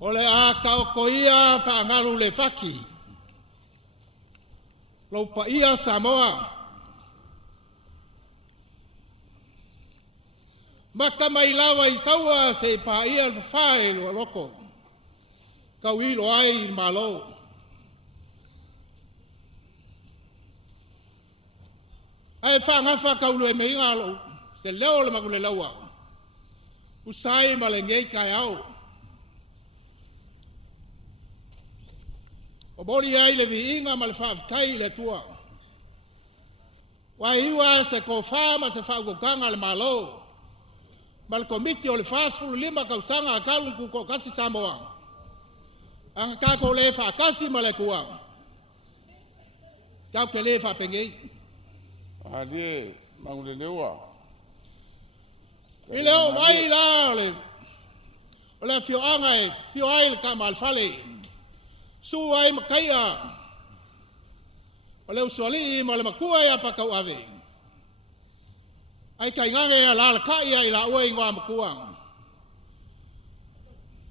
O le a kaokoia whaangaru le whaki. Lau pa ia Samoa. Maka mai lawa I taua se pa ia whae lua loko. Kau ilo ai malo. Ai whaangafa kau lue me inga alo. Se leo le maku le laua. Usai ma le ngei kai au. O bori ai le vi inga ma le whaafitai le tua. Wa iwa se ko wha ma se whaukokanga le malo. Ma le komiti o le whaasfulu lima kausanga a kalunku ko kasi Samoa. Anga kako le whaakasi ma le kua. Kau ke le whaapengei. Ali, maule lewa. I leo mai la o le fio anga e fio ai le kama alfale. Su ai makaia. O le usuali ma le makua ia pakau ave. Ai kai ngange a la kai ai la ua ingoa makua.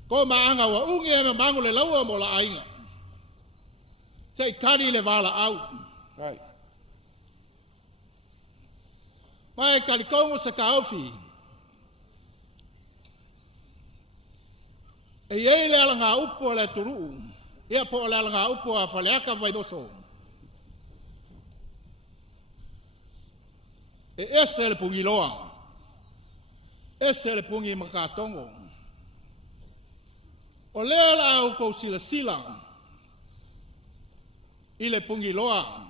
Ko maanga wa ungi e mangu le laua mo la ainga. Sei tani le vala au. Right. Mai kalikongo sa kaofi. E iei le ala ngā upo le turu. Ia po le ala ngā upo a whaleaka VAIMOSO. E ese le pungi loa. Ese le pungi makatongo. O lea la au kou sila sila. I le pungi loa.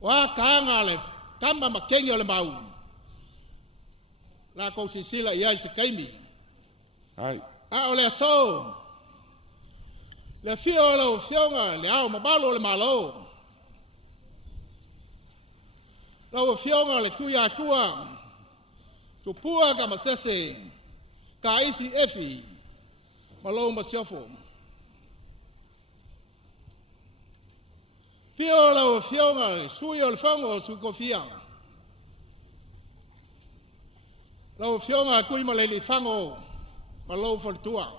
O a kaanga le kama makengi o le mau. La kou sila i ai se kaimi. Right. A o le aso. Le fio o lau fionga le au mabalo le malo. Lau fionga le tuiātaga. Tupua ka masese. Ka isi efi. Malo masiofo. Fio o lau fionga le sui o le whango sui kofia. Lau fionga kui maleli whango. Malo fortua.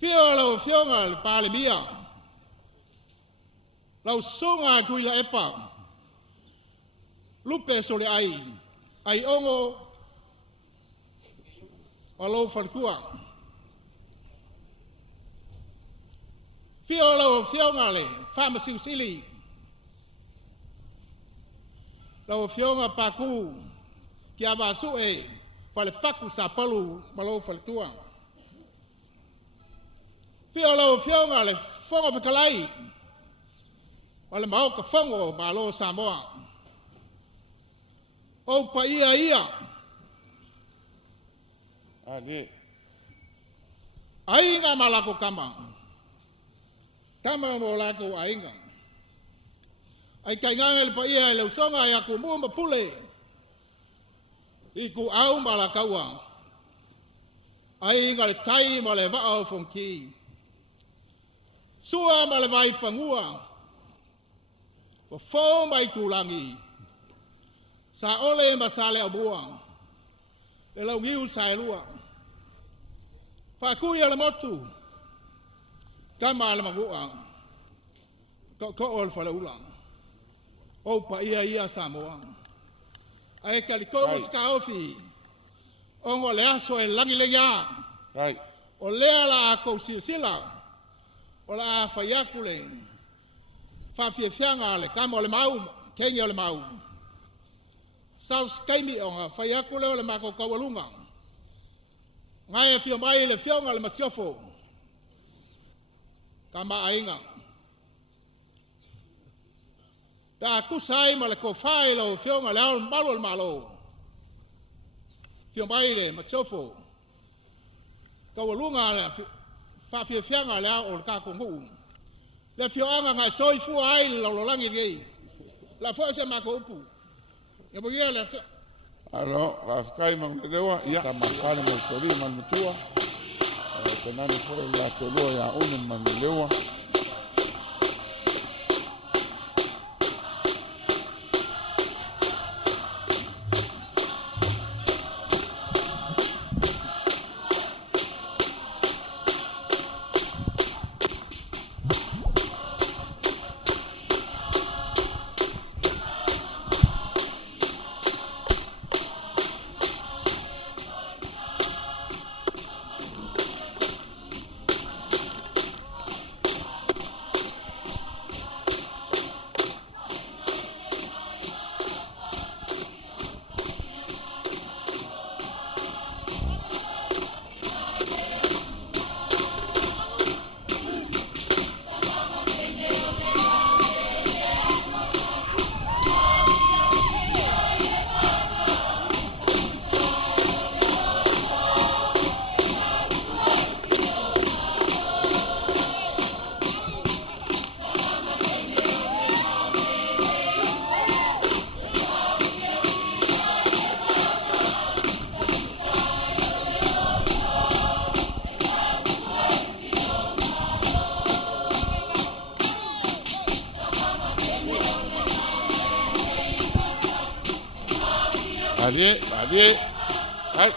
Fio lau fionga le pale mia. Lau sunga kui la epa. Lupe sole ai. Ai ongo. Malo fortua. Fio lau fionga le fama siusili. Lau fionga paku. Kia vasu e whale whaku sa palu malo whaletua. Fio lau fionga le whonga whikalai. Wale mao ka whongo malo Samoa. O pa ia. Ali. Ainga malako kama. Kama mo lako ainga. Ai kai ngangel pa ia le usonga ya ku mua mapule. Iku au malakaua. Ai inga le tai ma le vao fonki. Sua ma le vai fangua. Fo mai tulangi. Sa ole ma sa le abua. Le lau ngiu sa elua. Whakuia le motu. Kama le magua. Ko ol whale ulang. O pa ia Samoa. Ai kalikoma ska ofi. Ongo le aso e langi le ya. Right. O lea la ko sila. O la fayakule. Fa fianga le kamo le mau, kengi le mau. Saus kaimi onga fayakule le mako Taualuga. Ngai fio mai le fionga le masiofo. Kama ainga. Da kusai ma le ko fai lo fionga le al malo le malo. Fio mai le masiofo. Taualuga le fa fianga le o ka kongu. Le fionga ngai soi fu ai lo langi gei. La fo se mako upu. Ya bo ye le Alo, rafkai maule lewa. Ya. Tama kale mo sori man mutua. Tenani fo la tolo ya unen man lewa. Allez, allez. Allez.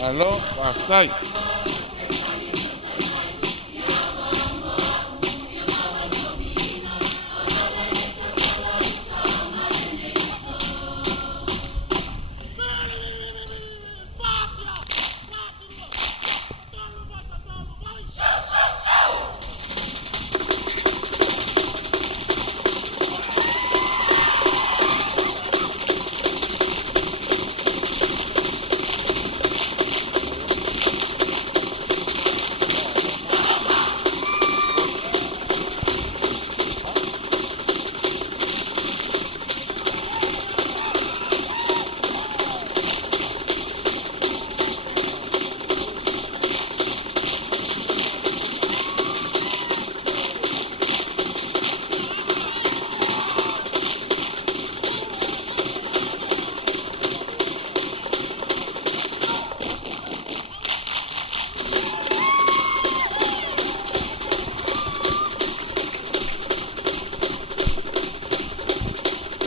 Hello, aftai.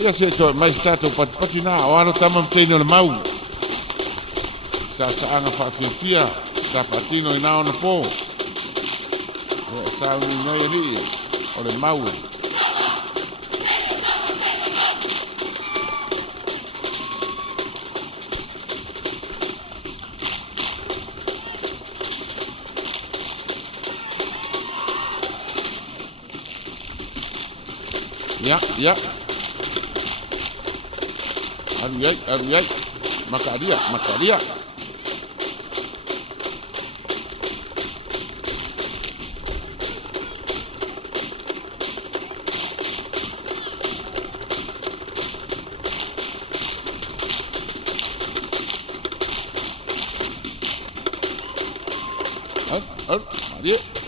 Ia se to mai stato patina o ano tama Teine le mau. Sa anga fa fia sa patino ina ona po. Sa ni nei ri o le mau. Ya. Aruyai, makaria.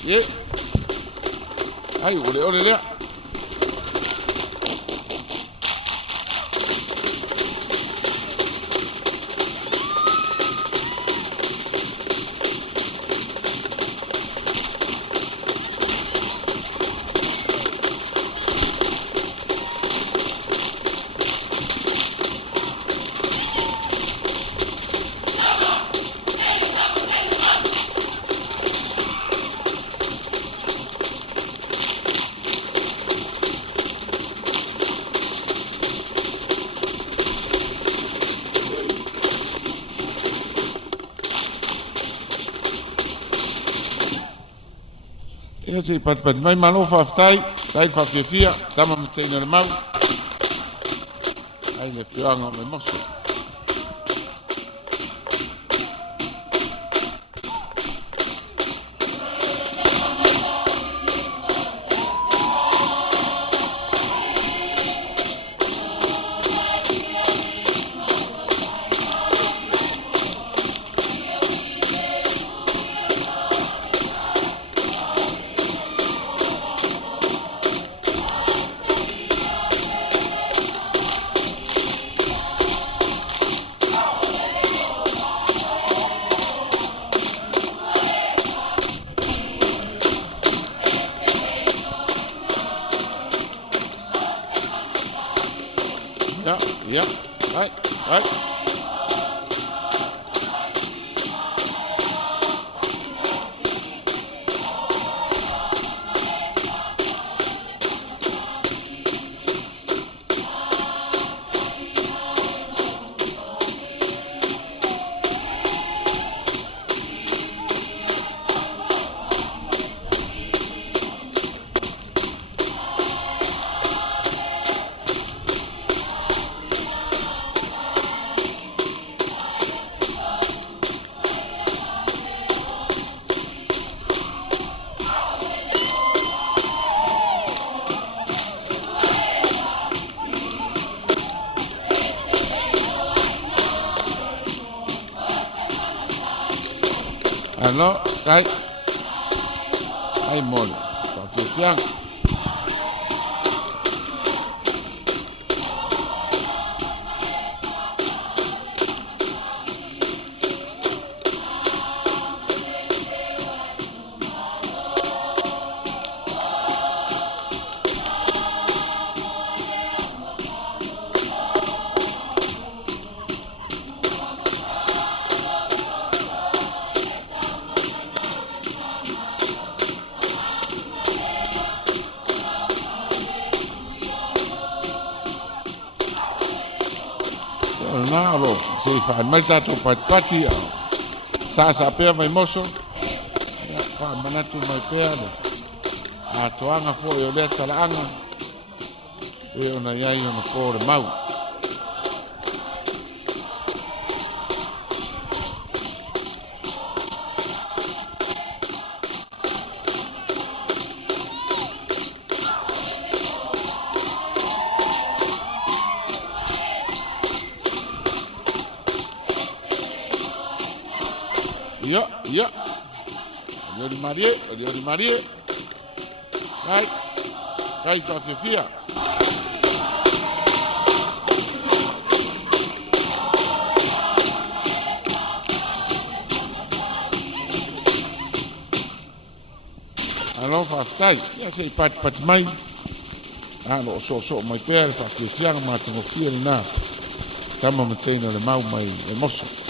Ye. Ai, ole le. Ia se pat mai malo fa aftai, tai fa fia, tama Teine le mau. Ai le fianga me moso. Ai. Ano, kai. Ai mole. Fa Nalo, se fa mai tato pati sa pe VAIMOSO. Fa manatu mai pe a toanga fo yo le talaanga. E ona yai ona ko mau. Ya. Dia di Marie. Kai fa fia. Alo fa stai, ya sei pat mai. Alo so mai per fa fia ma tengo fia na. Tama me Teine le mau mai VAIMOSO.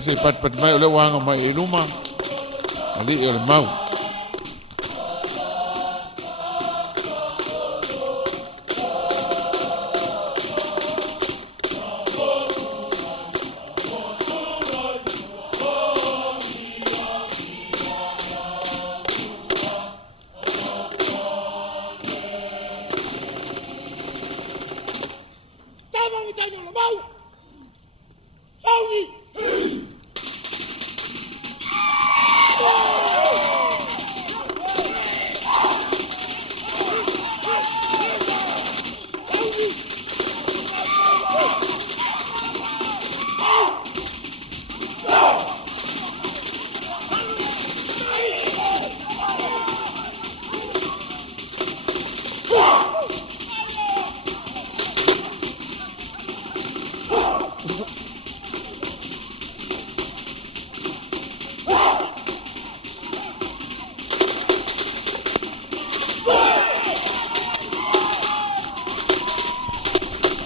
Se pat mai le wanga mai luma ali o le mau Tama mi taino le mau. Sawi.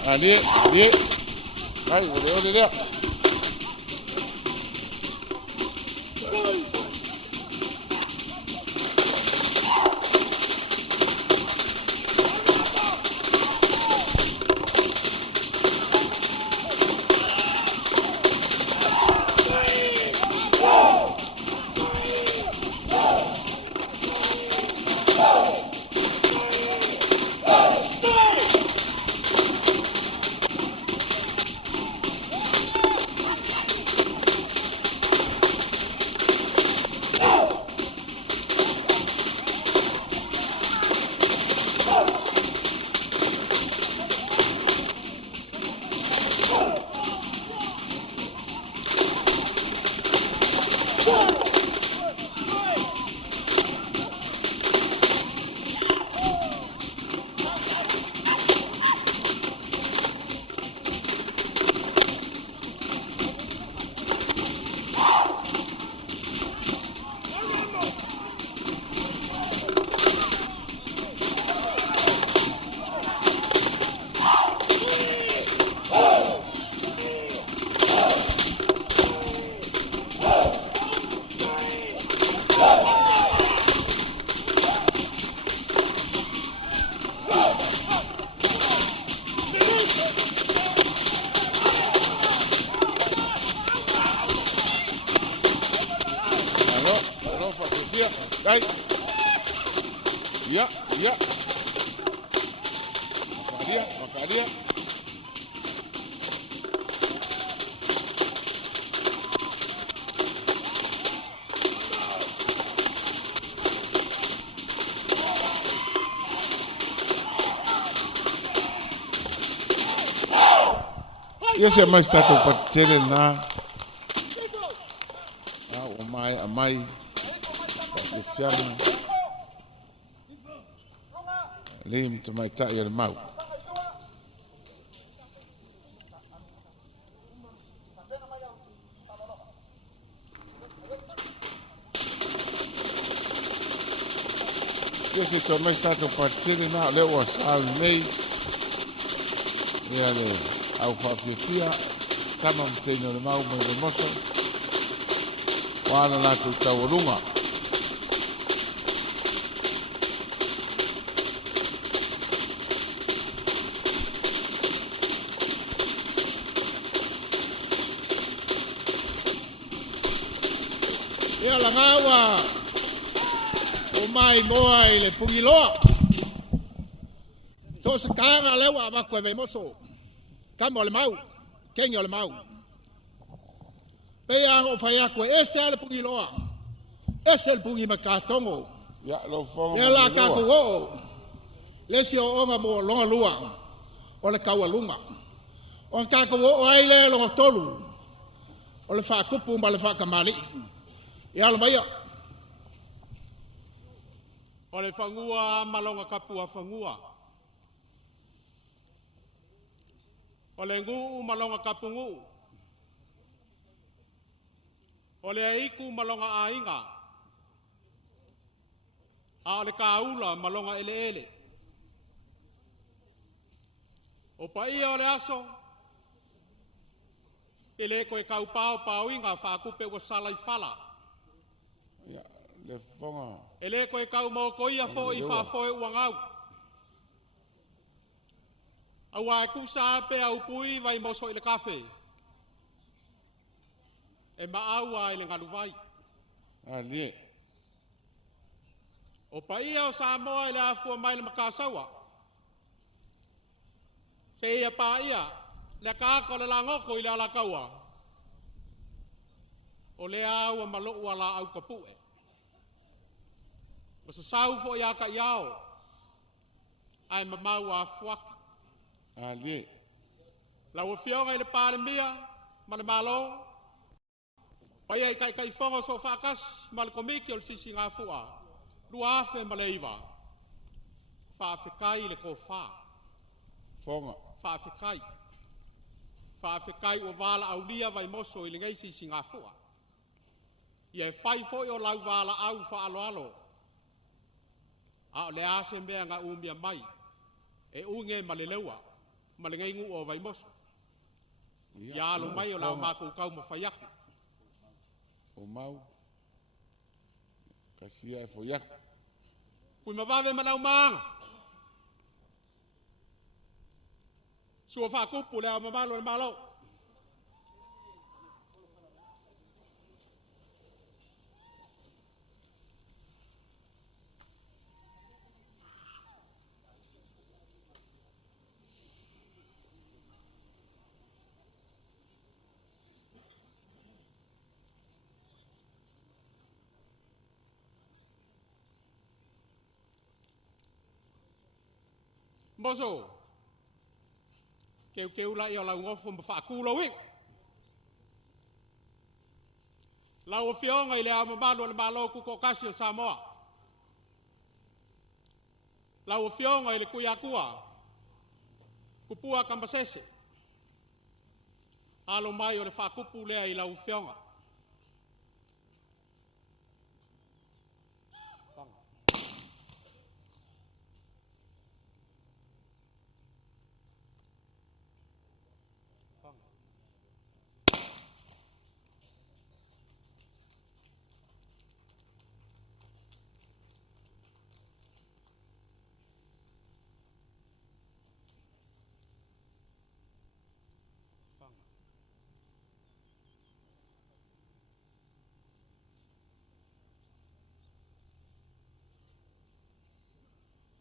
Ali. Ai, ole lea. Ai. Ya. Makaria. Ia se mai stato patere na. O mai. Fianga lim to mai tai el mau esse to mai stato partire na le o sa nei ia le au fa fia Tama Teine le mau mai VAIMOSO wala la Taualuga. Ia langawa o mai moa i le pungiloa. So se kanga lewa ma koe VAIMOSO. Kamo le mau, kengi o le mau. Pea o fai a koe ese ale pungiloa. Ese le pungi ma kātongo. Ya lo fonga. Ia la kako o. Lesi o onga mo longa lua. O le Taualuga. O kako o aile longa tolu. O le whakakupu ma le whakamari. Ia la maia. O le whangua malonga kapua whangua. O le ngu malonga kapu ngu. O le aiku malonga ainga. A o le kaula malonga ele. O pa ia o le aso. Ele koe kaupao inga whakupe wa salai fala. Ya le fonga. Ele koe kau mau koia fo i whafoe uangau. Au ai kusa pe au pui VAIMOSO i le kafe. E maaua i le ngaluwai. Ali. O pa ia o Samoa i le afua mai le makasaua. Se ia pa ia, le kako le langoko i le alakaua. O le aua malou ala au kapue. O sa saufo ia ka iao. Ai mamau a fuaki. Ali. La o fionga i le pāle mia, ma le malo. Pa ia i kai fonga so whakas, ma le komiki o le sisi ngā fua. Lua afe ma le iwa. Whawhikai le ko wha. Fonga. Whawhikai o wala au lia VAIMOSO i le ngai sisi ngā fua. Ia e whai foi o lau wala au whaaloalo. A o le ase mea ngā umia mai. E unge ma le leua. ma le ngai o VAIMOSO. Ia lo mai o la mākou kau ma whaiaku. O mau. Kasia e foiaku. Kui mawawe manau maanga. Sua whakupu lea mamalo le malo. Moso, keu la i o lau ngofo ma whaakulo wik. Lau o whionga i le au mamalo le malo kuko kasi o Samoa. Lau o whionga i le kuiākua, kupua kambasese. Alo mai o le whaakupu lea i lau o whionga.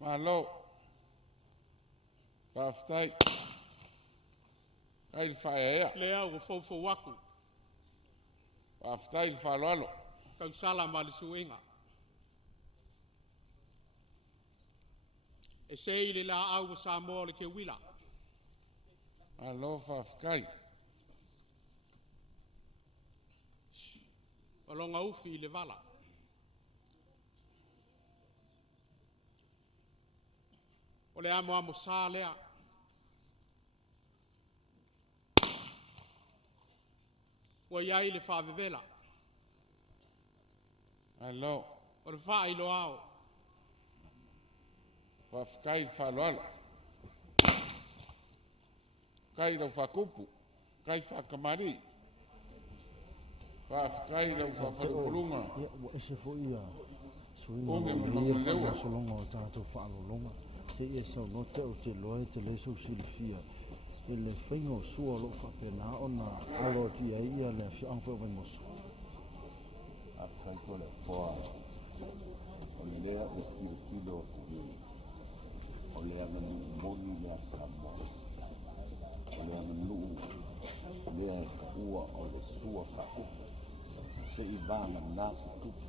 Malo. Whaftai. Kai le whae ea. Lea o fofo waku. Whaftai le whaloalo. Kau sala ma le suenga. E se i le la au o Samoa le ke wila. Malo whafkai. O longa ufi i le vala. O le amo sā lea. O iai le whawewela. Malo. O le wha ilo ao. Whafkai le whaloalo. Kai lau whakupu. Kai whakamari. Whafkai lau whawharupulunga. Ia, ua ese fo ia. Suinga Onge o mana ia lewa. whakasolonga o tātou whaalolonga. Se ia sau note o te loe te leso silifia. E le whainga o sua lo whapena o na alo tia ia le whiangwha o VAIMOSO. Kai ko le whoa. O le lea o kilo o te o le anganu moni lea Samoa. O le anganu lea e ka ua o le sua whakupu. Se i vāna nāsi tupu.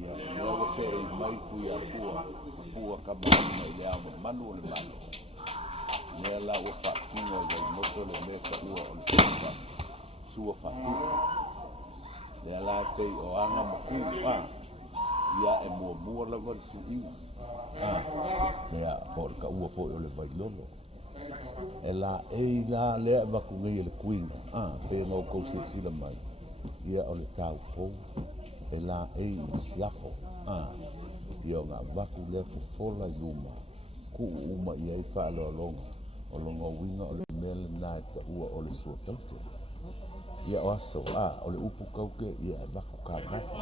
Ia lea o se e mai kuiākua. Pua ka maana i lea o manu o le manu. Lea la o whakino i VAIMOSO le mea ka ua o le sua whakupu. Lea la e pei o anga maku. Ia e mua la wale suiu. Lea po le ka ua po o le vailolo. E la e la lea waku ngai e le kuinga. Pe ngau kousi sila mai. Ia o le tau pou. E la e i siapo. Ia o ngā waku lea fofola i uma. Ku uma ia i whaalo alonga. O longa winga o le mele nā e ta ua o le sua taute. Ia o aso, o le upu kauke ia e wako ka wafu.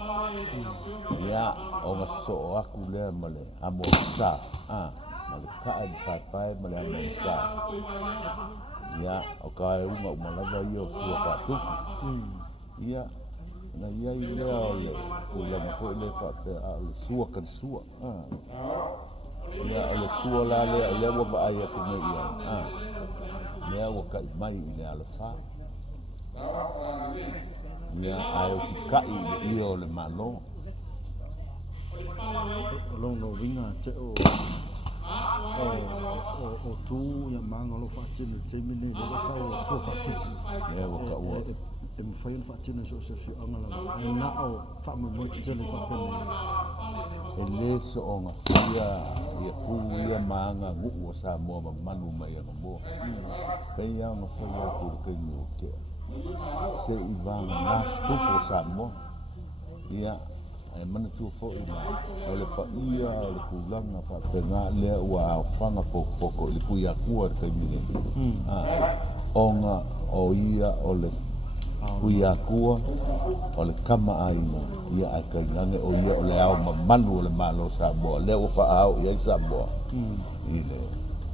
Ia o ngā so o aku lea ma le amo sa. Ma le kaa i whaipai ma le amo sa. Ia o ka e unga umalawa ia o sua whatuku. Ia na ia i lea o le kulama ko le whapea o le sua kan sua. Ia o le sua la lea o lea wa ai aku me ia. Lea wa kai mai i lea le wha. Ia ai o fikai le ia o le malo. Longa winga te o tū ia maanga lo whaatino teimine le tau o sua whaatuku. Lea wa ka ua. E mwhain whaatino so se whio angala. E na o whaama moi te tele whapene. E leso o ngā whia ia pū ia maanga ngu o Samoa ma manu mai anga moa. Pei au ngā whia kuru kei mi o tea. Se i vanga nās tupo Samoa. Ia e mana tu fo ina o le pa ia o le kulanga fa penga le wa fanga poko le puia kua te mine onga o ia o le puia kua o le kama aina ia a kai nane o ia o le au manu o le malo Samoa le o fa au ia Samoa ile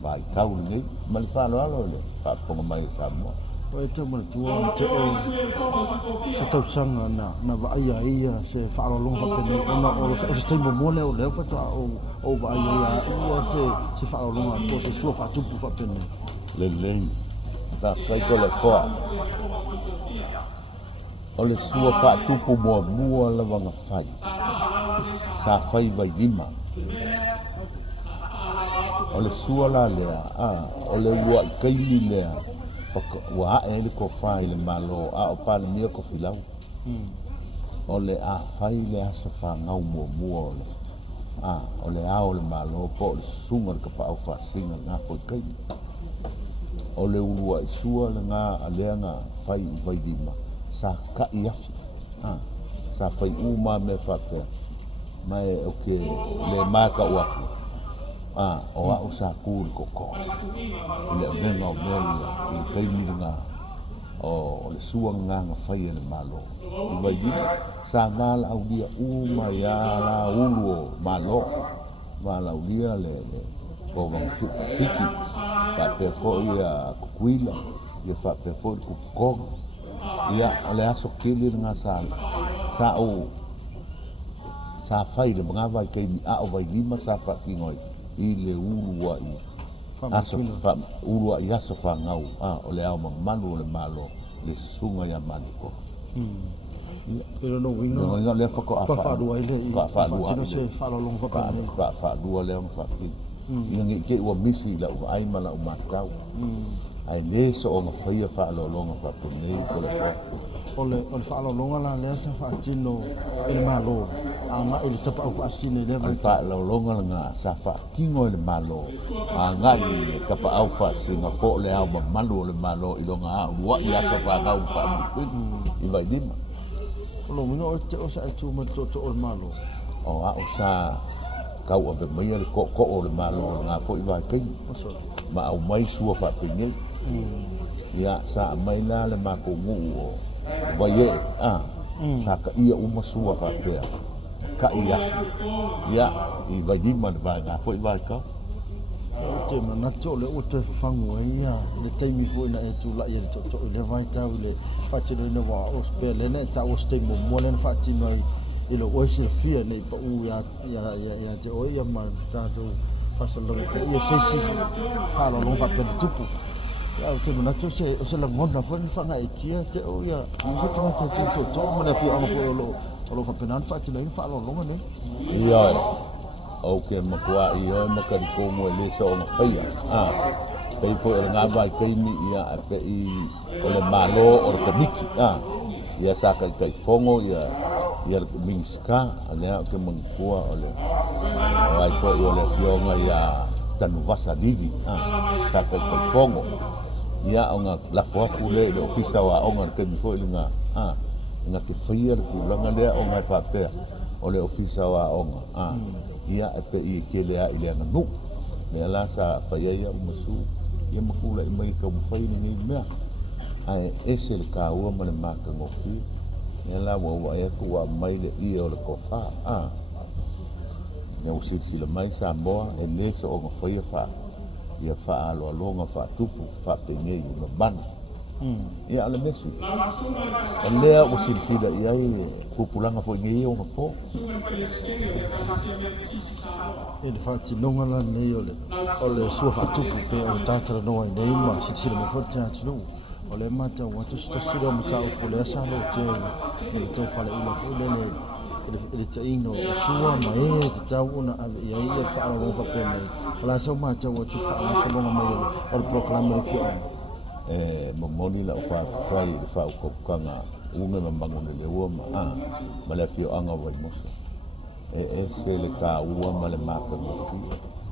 vai kau ni mal fa lo le fa ponga mai Samoa o te mo tua te o se tau sanga na va ia se fa lo longa pe ona o se te mo mole o le fa o va ia se fa lo longa po se so fa tupu fa pe le ta kai ko le fo o le sua fa tupu mua la vanga fai sa fai vai lima o le sua la lea o le ua kaili lea wa e le ko fai le malo o pa le mia ko filau o le a fai le aso fa ngau mua o le o le a o le malo po le sunga le kapa au fa singa nga po kai o le ua sua le nga alea nga fai vai lima sa ka iafi sa fai uma me fa pe mai o ke le maka wa o a o sa ku ko le venga o melia i kai mi nga o le sua nga fai le malo i vai di sa nga la au dia uma ya la ulo malo ma la au dia le o van fiki ka pe fo ia kuila ia fa pe fo ko ia ole aso kili nga sa fai le mga vai kai mi o vai lima sa fa kingoi i le urua i aso fa urua i aso fa ngau ole au manu le malo le sunga ya maniko pero no winga le fa ko fa dua ile fa dua se fa lo long fa dua le fa ki ngi ke wa misi la ai mala o matau ai le so o mafia fa lo longa fa nei ko le fa lo longa la le sa fa tino il malo anga il tapa o fa sine le fa lo longa nga sa fa kingo le malo anga i ka pa au fa singa po le au malo le malo i longa wa ia sa fa ga fa i vai dim lo mino o sa tu mo to o malo o sa kau o ve mai le ko o le malo nga fo i vai kai ma au mai sua fa pinge ia sa mai la le ma ko ngu o vai sa ka ia uma sua fa pe ka ia i vai di man vai na foi vai ka te mana to le o te fangu ia le taimi fo ina e tu la ia to le vai tau le fa te no wa o spele ne ta o ste mo mo le fa ti noi i lo o se fia nei pa u ya te o ia ma ta to pasa lo fo ia se fa lo no fa pe tupu ya te mana to se la ngona fo ni fa nga e tia te o ia so to mo le fi o fo lo fa pe nan fa ti nei fa lo longa ne ia okay makua ia makari ko mo le so ma faia pe ko nga vai kai mi ia pe i o le malo o le komiti ia sa kai fongo ia minska ale ke mangkua ole ai fo ole fionga ia tanu vasa digi sa kai fongo ia onga la fo pule le ofisa wa onga ke mi fo nga nga te faia ku langa le onga fa pe ole ofisa wa onga ia pe i ke le a ile nga nu le la sa faia ia musu ia makula i mai ka fai ni mea ai ese le ka o ma le maka ngofi ela wa e ku wa mai le i o le kofa ne o si le mai Samoa e le so o fai fa ia fa alo longa fa tupu fa penge i no ban ia ale mesu le o si da ia i kupulanga fo ngi o fo e le fa ti longa la nei ole so fa tupu pe o tata no ai nei ma si le fo ta tu o le mata o tu sta sira mata o pole sa lo te le to fa le ina fo le te ino sua ma e te tau ona ia ia fa lo fa pe nei la so mata o tu fa so longa mai o proclama fi momoni la fa kai le fa ko kanga unga mambangone le o ma le fio anga VAIMOSO se le ka ua ma le maka ngofi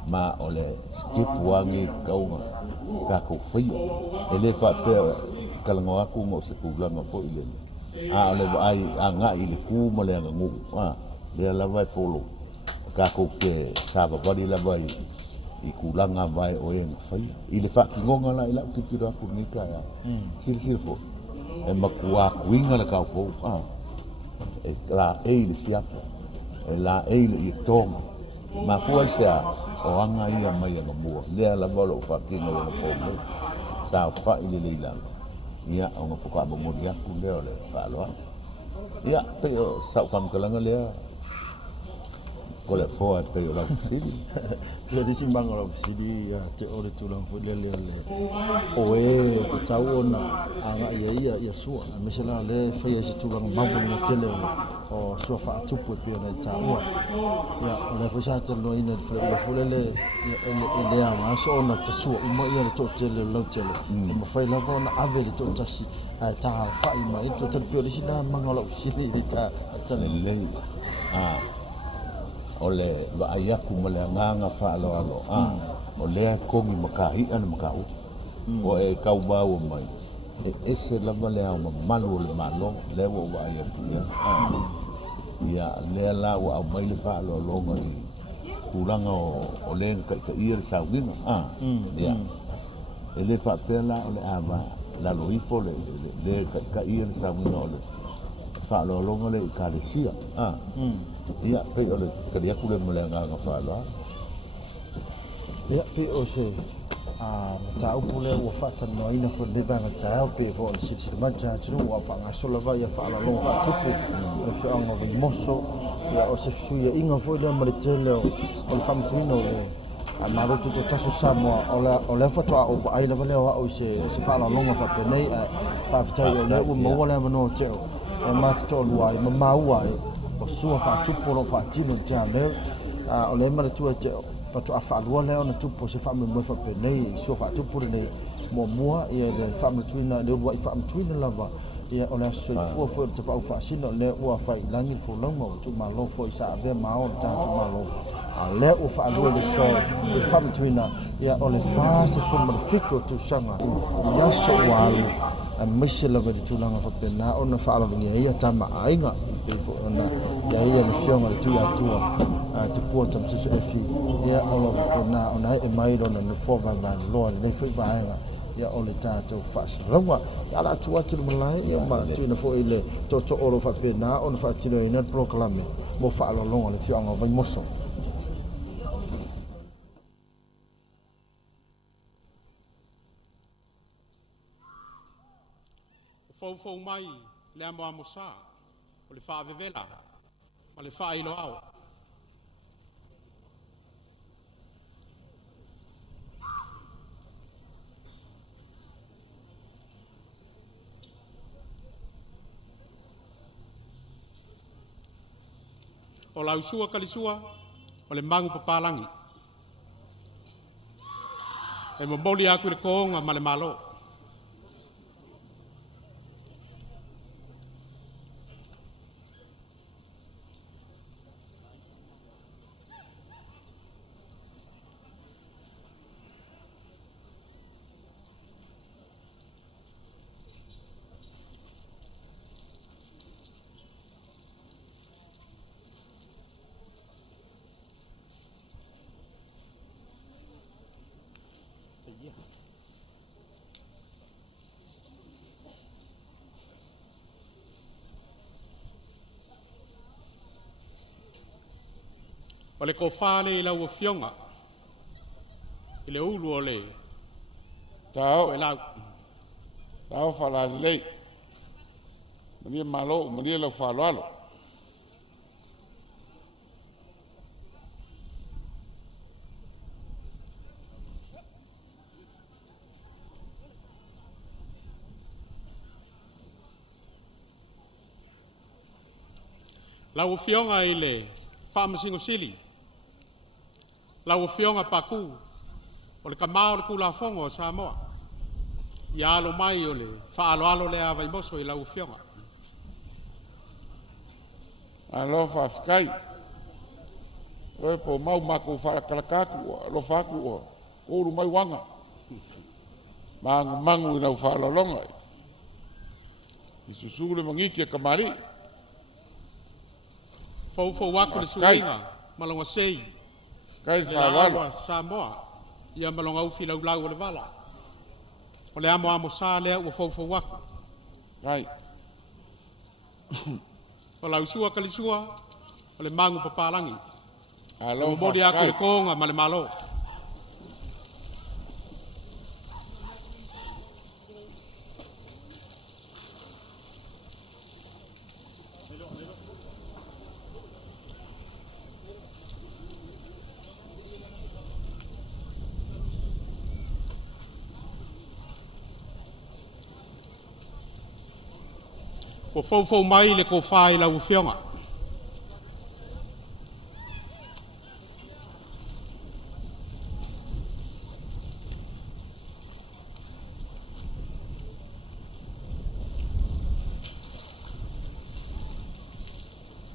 ma ole skip wangi kaunga ka ko fai ele fa pe kalango aku mo se kulanga fo ile ole ai anga ile ku ma le ngu le la vai folo ka ko ke sa ba bali la vai I kulanga vai o en fai I le fa ki ngonga la ila ki tira ku ni ka ya sil fo e makua kuinga le ka fo e la e le siapa e la e le I tonga ma fua sia o anga ia mai nga mua le la bolo fa ki ngonga ko mo sa fa I le ila ia o nga fuka ba mo dia ku le le fa lo ia pe o sa fam kalanga le ko le fo pe o la sili le disi manga la sili ya te ore tulang fu le o e te tau ona anga ia sua na mesela le fa ia si tulang mambo na tele o sua fa tupu pe ona taua ya le fo sa te no ina fo le le anga so ona te sua mo ia le to tele lo tele mo fa la bona ave le to tasi ta fa I mai to te pe o disi na manga la sili di ta tele le o le va ia ku male nganga fa alo o le kongi makahi an makau o e kau ba o mai ese la male o malu le malo le o va ia ia le la o mai le fa alo lo ngai kulanga o le ka ia sa ngina ia ele fa pela o le ava la lo ifo le ka ia sa ngina o le fa alo lo ngai le ka le sia ia pe o le karia kule malenga nga fala ia pe o se ta upule o fata no ina fo le vanga ta pe ko le siti ma ta tru wa fa nga so la va ia fa la lo fa tupu o fe anga VAIMOSO ia o se fuia inga fo le ma le tele o fam tuino le a maro tu tasu Samoa o le foto o ai le vale o se fa la lo fa pe nei fa fita o le o mo wala no te o ma to luai ma mauai o sua fa tupo lo fa tino tia le o le mara tu te fa tu afa lo le ona tupo se fa me mo fa pe nei so fa tupo nei mo mua ia le fa me tuina le wa fa me tuina lava ia o le so fo te pa fa sino le o fa langi fo lo mo tu ma lo fo isa ave ma o ta tu ma lo le o fa lo le so le fa me tuina ia o le fa se fo mo fito tu sanga ia so walu a mishela va tu langa fa pe na ona fa lo ni ia Tama ainga ona ya ia le fionga le Tuiātaga tu pota mse efi ia ona e mai lona no fo va lo le foi vaenga ia o le tatou fa'asalaua ia ala atu atu le malai ia matuina fo'i le to'oto'o lo fa'apena ona fa'atino ina le proklame mo fa'alologa le fio'aga o VAIMOSO Fou mai le amoamosa o le fa'avevela ma le fa'ailoao o lausua kalisua o le mangu papalangi e momoli aku le koonga ma le malo o le kofale I lau o fionga I le ulu o le Tau, o lau tau whala lei. Maria malo, Maria lau whaloalo. lau o fionga I le whaamasingo sili lau o fionga paku o le kamao le kulafonga o Samoa I alo mai o le whaaloalo le a VAIMOSO I lau o fionga Alo whawhikai. Oe po mau mako whalakalakaku, alo whaku o. Oru mai wanga. Mangu ina whalalonga. I susule mangiki a kamari. Fau aku le suinga malonga sei. Kai Le whaalalo. awa Samoa. Ia malonga ufi lau lau o le wala. O le amo sa lea ua fau aku. Kai. O lau sua kalisua. O le mangu papalangi. Alo O modi aku le konga ma le malo. Ko fau mai le ko whai lau whionga.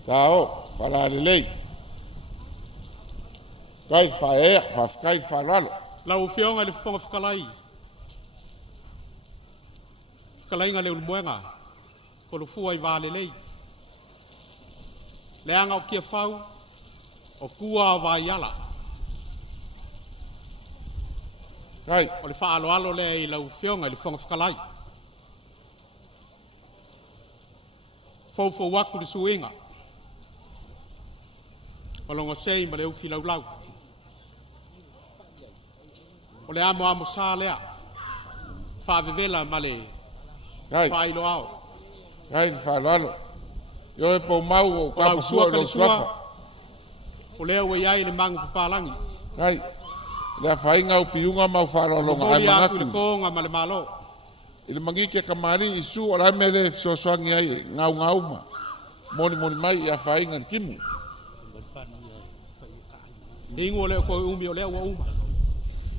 Tao, whalalelei. Kai whaea, kai whalalo. Lau whionga le whonga whakalai. Whakalai nga le ulumoenga. Ko lo fua I vale lei. Le anga o kia whau. O kua o vai ala. Kai, O le wha alo le I lau whionga I le whonga whakalai. Fau waku le suinga. O longa sei ma le ufi lau lau. O le amo sa lea. Whaavevela ma le kai, whailo ao. kai whalalo. Yo e po mau o kapu sua lo swafa. O lea ua iai le mangu papalangi. Kai, le whainga o piunga mau whalolonga ai Moli aku le mangaku. konga ma le malo. I le mangi ke kamari I su o la mele so soangi ai ngau ma. Moni mai I a whainga ni kimu. Ingo lea koe umi o lea ua uma.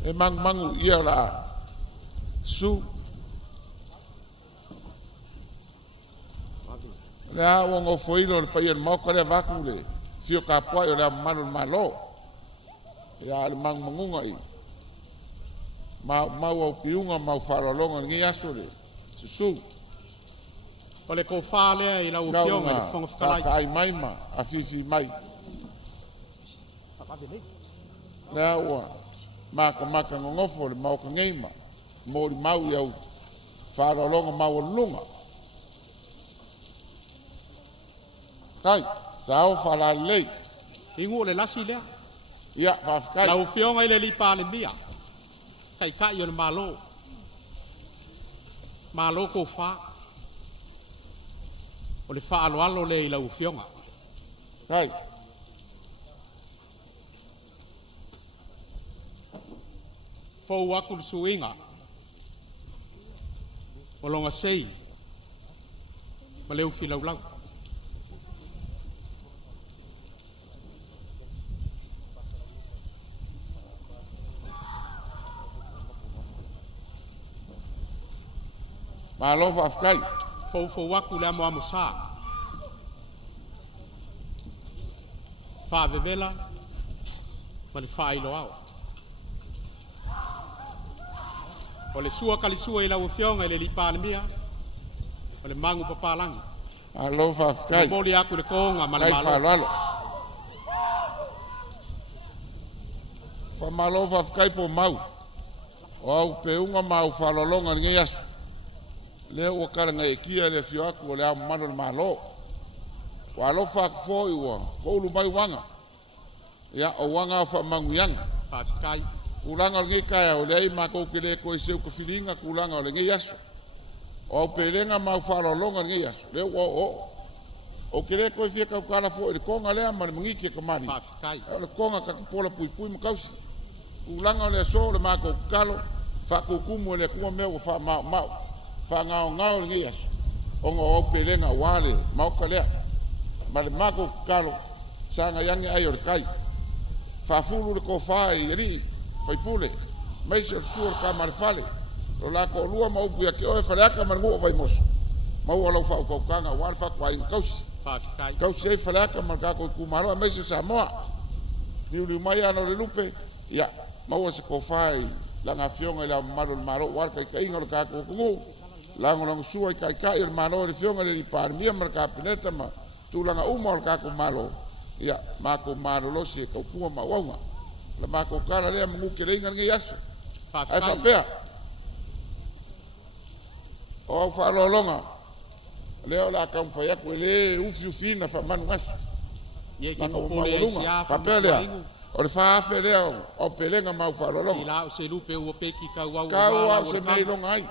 E mangu ia la su. Le a o ngo foilo le paia le mauka le vaku le fio ka poa o le manu malo. Ia le mangunga I. Mau au piunga mau whalolonga ngi aso le. Susu. O le ko wha lea I lau whionga le whonga whakalai. Ka ai mai ma, a fifi mai. Lea ua, maka ngongofo le mau ka ngeima. Mori mau iau whalolonga mau o lunga. Kai, sao whalalei. Ingo le lasi lea. Ia, whafkai. Lau whionga I le lipa le mia. Kai kai o le malo. Malo ko wha. O le wha alo le I lau whionga. Kai, Fau aku le suinga. O longa sei. Ma le ufi lau lau. malo whafkai. Fau aku le amo sa. Whaavevela. Ma le whailo ao. O le sua kalisua I lau whionga I le lipa le mia. O le mangu papalangi. Malo whafkai. Moli aku le konga ma le Kai malo. whalalo. Whamalo whafkai po mau. O au peunga mau whalolonga ngi aso. Leo ua karanga e kia le fio aku o le amo mano le malo. Wa alo whak fōi ua, koulu mai wanga. Ia o wanga wha manguianga. Whaafikai. Kulanga o ngi kaya o le ai mako ke le koe seu ka whiringa kulanga o le ngi aso. O au pelenga mau whalolonga ngi aso. Leo o ke le koe fia kau kala fōi le konga lea ma le mangiki e kamari. Whaafikai. O le konga kakapola pui makausi. Kulanga o le aso le mako kalo. Whakukumu o le kuma mea o wha mau. Ngao ngi aso. Onga o pelenga wale mauka lea. Ma le mako kalo sanga yangi ai o le kai. Whafulu le ko whai eri whaipule. Meisi o suor ka marifale. O la ko lua maupu ya ke oe whareaka marangu o VAIMOSO. Mau alau whau kaukanga wale whakwa inga kausi. Whaafikai. Kausi ei whareaka marangu o kumaroa meisi o Samoa. Niu mai ano le lupe. Ia, mau a se ko whai langa fionga ila maro le maro wale kai inga o le kako kungu. Lango sua I kai o le maro le fionga le li pārmia ma le kapineta ma tūlanga uma o le kako malo ia mako malolosi e kaupua mauaunga la mako kala lea manguke leinga ngai aso ai whapea o au whaalolonga leo la kam fa yaku le ufi na fa manu ngasi ye ki popole sia fa pele o le fa fe le o pelenga mau fa lo ila o se lupe o peki ka wa se me lo ngai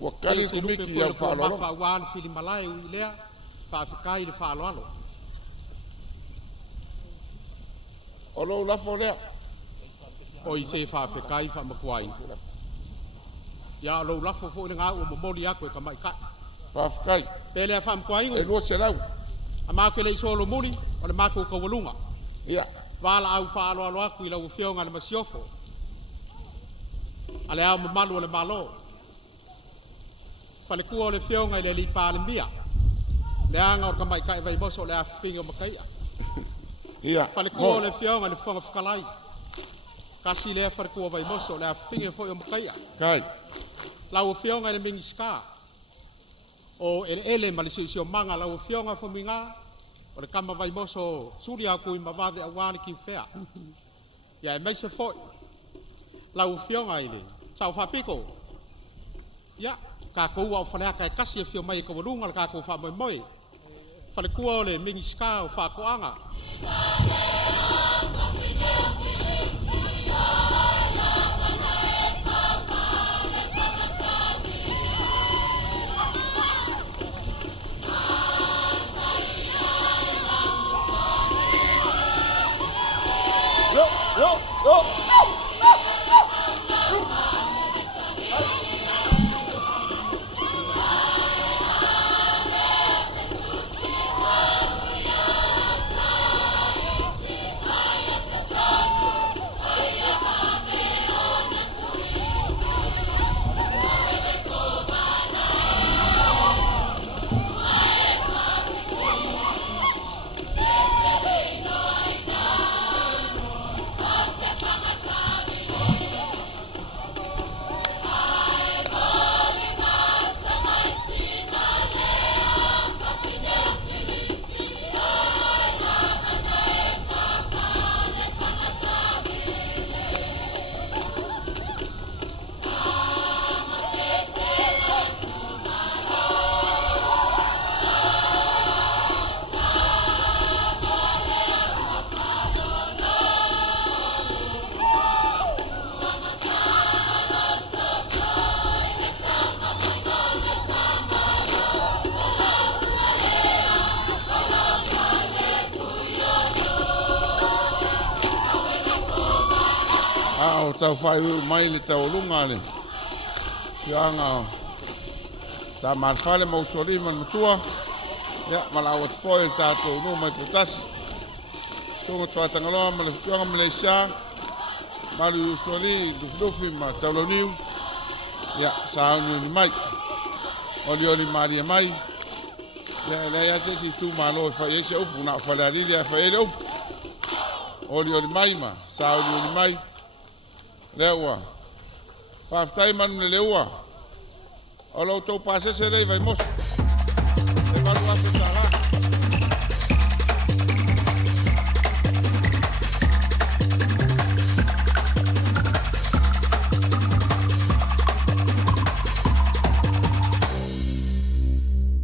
wa kali ku miki ya fa lo fa wan fili malai le fa kai le fa lo o lo la fo le o i se fa fe kai fa makwai ya lo la fo nga o mo li akwe ka mai ka Whafkai. Pele a wham kwa ingo. E lua se lau. A māku le isolo muri, o le māku ka walunga. Ia. Wala au whaalo alo aku i lau whionga na masiofo. A le au mamalu o le malo. Whale kua o le whionga i le li pāle mia. Le anga o ka mai kai VAIMOSO le a whinga makaia. Ia. Whale kua o le whionga le whanga whakalai. Kasi le a whale kua VAIMOSO le a whinga fo i o makaia. Kai. Lau o whionga i le mingi ska. O ele ma le sio manga la o fionga fo minga o le kama VAIMOSO suri a ku i mavade a wani ki fea ya e mai se foi la o fionga ile tau fa piko ya ka ko wa fa ka kasi fio mai ko lunga ka ko fa moi fa le ku o le mingi ska o fa ko anga O tau whai mai le Taualuga le. Fianga Tama whale mausori man matua. Ia, malawa te foi le tātou no mai potasi. Songa Tuiātaga loa ma le fianga Malaysia. Malu usori dufi ma tauloniu. Ia, sauni ni mai. Oli maria mai. Ia, le ia se si tu malo fa ese upu na fa la ria fa ele upu. Oli mai ma, sauni mai. Lewa. Whaftai manu le lewa. O lau tau pasese rei VAIMOSO.